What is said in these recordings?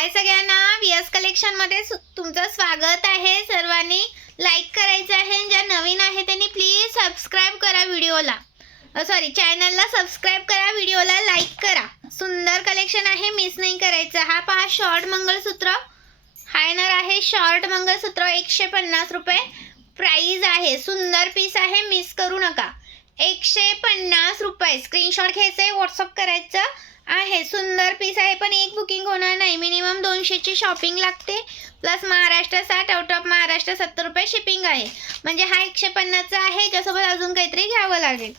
हाय सगळ्यांना, VS collection मध्ये तुमचं स्वागत आहे। सर्वांनी लाईक करायचं आहे, ज्या नवीन आहे त्यांनी प्लीज सबस्क्राइब करा व्हिडिओला, चॅनलला सबस्क्राइब करा, व्हिडिओला लाईक करा। सुंदर कलेक्शन आहे, मिस नाही करायचं। हा पहा शॉर्ट मंगळसूत्र, हा येणार आहे शॉर्ट मंगळसूत्र 150 रुपये प्राइस आहे। सुंदर पीस आहे, मिस करू नका। 150 रुपये, स्क्रीनशॉट घ्यायचे, व्हॉट्सअप करायचं आहे। सुंदर पीस आहे, पण एक बुकिंग होणार नाही, मिनिमम 200 ची शॉपिंग लागते, plus Maharashtra 60, out of Maharashtra 70 रुपये शिपिंग आहे। म्हणजे हा 150 चा आहे, ज्यासोबत अजून काहीतरी घ्यावं लागेल।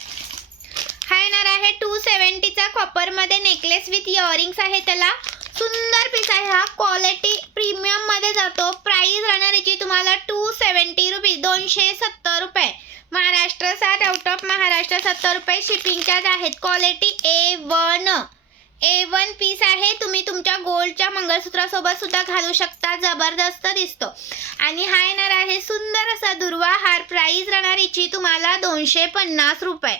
हा येणार आहे 270 चा, कॉपर मध्ये नेकलेस विथ इयरिंग्स आहे त्याला। सुंदर पीस आहे, हा क्वालिटी प्रीमियम मध्ये जातो। प्राइस राहणार याची तुम्हाला 270 रुपये, 270 रुपये, महाराष्ट्र 60, आउट ऑफ महाराष्ट्र 70 रुपये शिपिंग चार्ज आहेत। क्वालिटी A1 पीस आहे, तुम्ही तुमच्या गोल्डच्या मंगळसूत्रासोबत सुद्धा घालू शकता, जबरदस्त दिसतो। आणि हा येणार आहे सुंदर असा दुर्वा हार। प्राइस राहणार याची तुम्हाला 250 रुपये,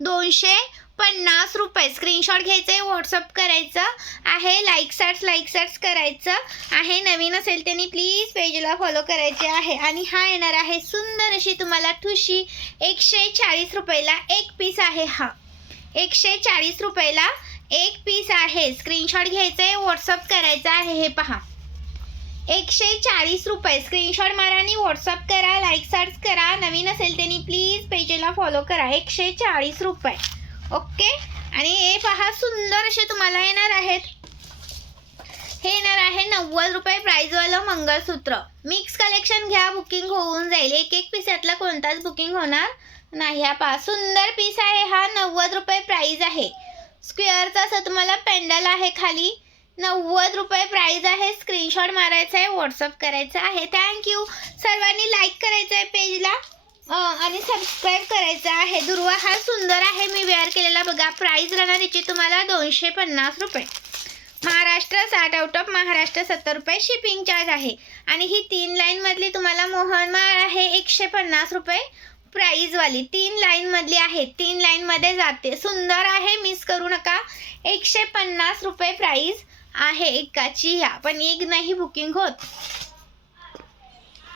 250 रुपये। स्क्रीनशॉट घ्यायचे, व्हॉट्सअप करायचं आहे, लाईक्स करायचं आहे। नवीन असेल त्यांनी प्लीज पेजला फॉलो करायचे आहे। आणि हा येणार आहे सुंदर अशी तुम्हाला ठुशी, 140 रुपयाला एक पीस आहे। हा 140 रुपयाला एक पीस आहे। स्क्रीनशॉट घ्यायचे, व्हॉट्सअप करायचा आहे। हे पहा 140 रुपये, स्क्रीनशॉट मारा आणि व्हॉट्सअप करा, लाईक करा। नवीन असेल त्यांनी प्लीज पेजला फॉलो करा। 140 रुपये, ओके। आणि हे पहा सुंदर असे तुम्हाला येणार आहेत, हे येणार आहे 90 रुपये प्राइसवालं मंगळसूत्र। मिक्स कलेक्शन घ्या, बुकिंग होऊन जाईल। एक पीस यातला कोणताच बुकिंग होणार नाही। हा पहा सुंदर पीस आहे, हा 90 रुपये प्राइस आहे। स्क्वेअरचा असं तुम्हाला पेंडल आहे, खाली 90 रुपये प्राइस आहे। स्क्रीनशॉट मारायचा आहे, व्हॉट्सअप करायचं आहे। थँक्यू। सर्वांनी लाईक करायचं आहे पेजला आणि सबस्क्राइब करायचं आहे। दुर्वा हा सुंदर आहे, मी वेअर केलेला बघा। प्राइस राहणार याची तुम्हाला 250 रुपये, महाराष्ट्र 60, आउट ऑफ महाराष्ट्र 70 रुपये शिपिंग चार्ज आहे। आणि ही 3 लाईन मधली तुम्हाला मोहनमाळ आहे, 150 रुपये प्राइस वाली। 3 लाईन मधली आहे, 3 लाईन मध्ये जाते। सुंदर आहे, मिस करू नका। 150 रुपये प्राइस आहे एकाची, ह्या पण एक नाही बुकिंग होत।